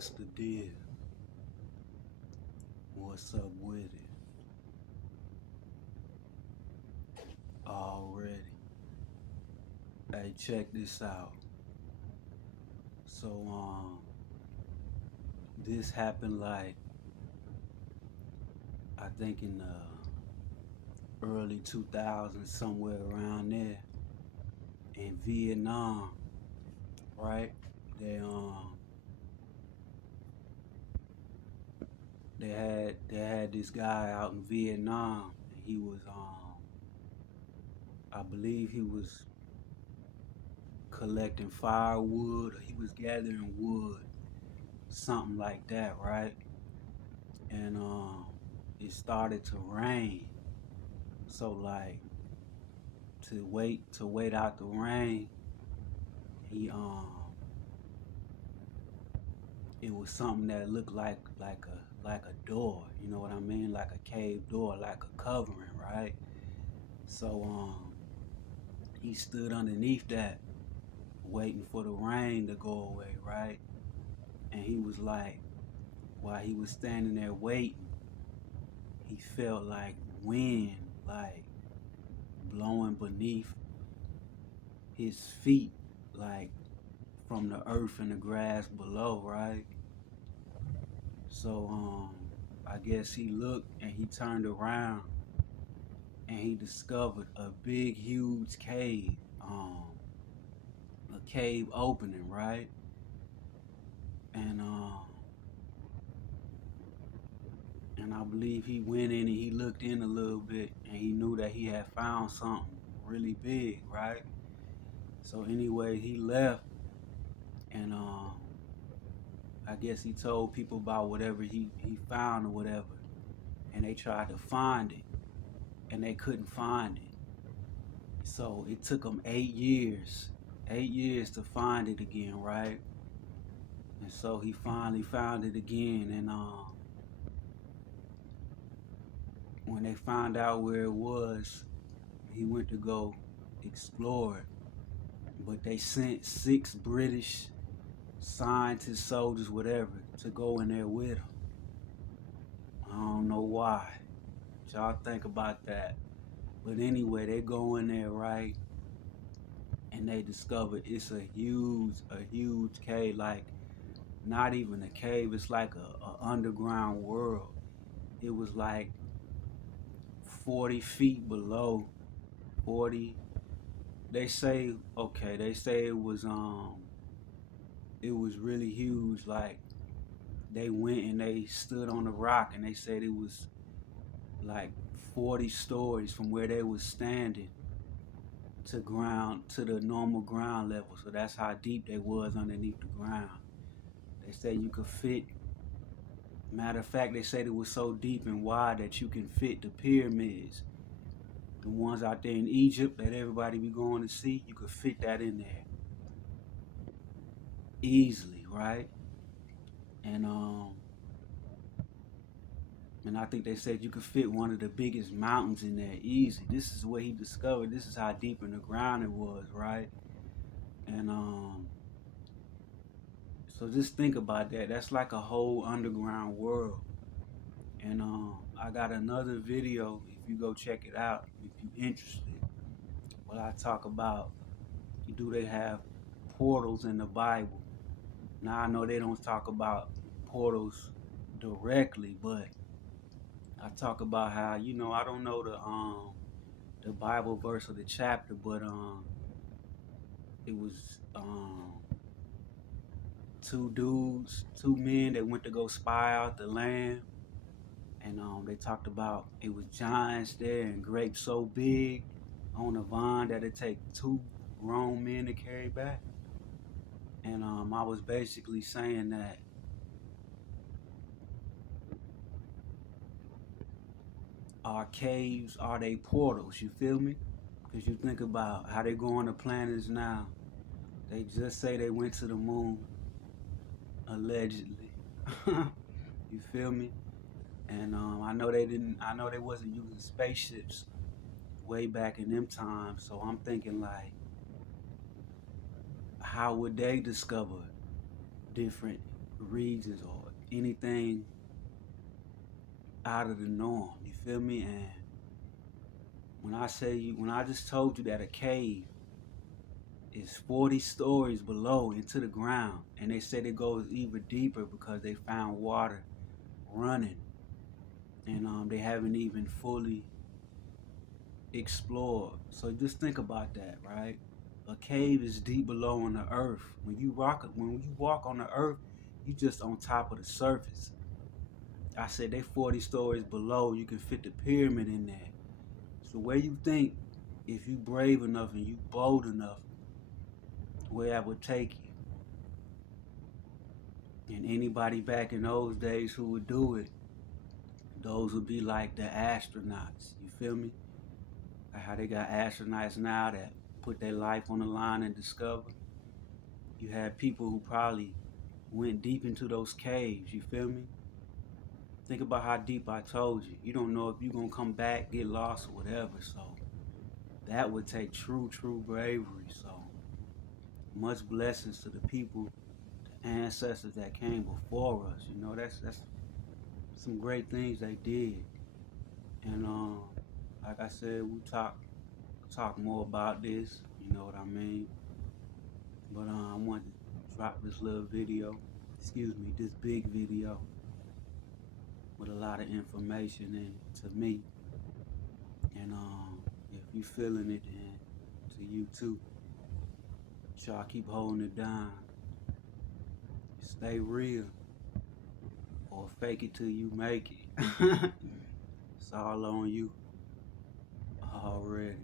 What's the deal? What's up with it? Already. Hey, check this out. So, this happened like I think in the early 2000s, somewhere around there in Vietnam, right? They um they had this guy out in Vietnam, and he was I believe he was collecting firewood or he was gathering wood, something like that, right? And it started to rain. So like to wait out the rain, he it was something that looked like a door, you know what I mean? Like a cave door, like a covering, right? So he stood underneath that waiting for the rain to go away, right? And he was like, while he was standing there waiting, he felt like wind like blowing beneath his feet, like from the earth and the grass below, right? So I guess he looked and he turned around and he discovered a big huge cave, a cave opening, right? And I believe he went in and he looked in a little bit and he knew that he had found something really big, right? So anyway, he left and I guess he told people about whatever he found or whatever, and they tried to find it and they couldn't find it. So it took them 8 years to find it again, right? And so he finally found it again. And when they found out where it was, he went to go explore it. But they sent 6 British scientists, soldiers, whatever, to go in there with him. I don't know why. What y'all think about that? But anyway, they go in there, right? And they discover it's a huge cave, like not even a cave, it's like a underground world. It was like 40 feet below, 40. They say it was really huge. Like they went and they stood on the rock and they said it was like 40 stories from where they was standing to the normal ground level. So that's how deep they was underneath the ground. They said you could fit. Matter of fact, they said it was so deep and wide that you can fit the pyramids, the ones out there in Egypt that everybody be going to see. You could fit that in there easily, right? And I think they said you could fit one of the biggest mountains in there easy. This is what he discovered. This is how deep in the ground it was, right? And so just think about that. That's like a whole underground world. And I got another video if you go check it out if you're interested. What I talk about, do they have portals in the Bible? Now I know they don't talk about portals directly, but I talk about how, I don't know the Bible verse or the chapter, but it was two men that went to go spy out the land, and they talked about it was giants there and grapes so big on a vine that it take two grown men to carry back. And I was basically saying that our caves are they portals, you feel me? Because you think about how they go on the planets now. They just say they went to the moon, allegedly. You feel me? And I know they didn't. I know they wasn't using spaceships way back in them times. So I'm thinking like, how would they discover different? regions or anything out of the norm. You feel me? And when I just told you that a cave is 40 stories below into the ground, and they said it goes even deeper because they found water running, and they haven't even fully explored. So just think about that, right? A cave is deep below on the earth. When you walk on the earth, you just on top of the surface. I said they 40 stories below. You can fit the pyramid in there. So where you think, if you brave enough and you bold enough, where that would take you? And anybody back in those days who would do it, those would be like the astronauts. You feel me? Like how they got astronauts now that put their life on the line and discover. You had people who probably went deep into those caves. You feel me? Think about how deep I told you. You don't know if you're gonna come back, get lost, or whatever. So that would take true bravery. So much blessings to the people, the ancestors that came before us. You know, that's some great things they did. And like I said, we talk more about this. You know what I mean? But I wanted to drop this little video. Excuse me, this big video with a lot of information in it to me. And if you feeling it, then to you too. Y'all keep holding it down. Stay real, or fake it till you make it. It's all on you already.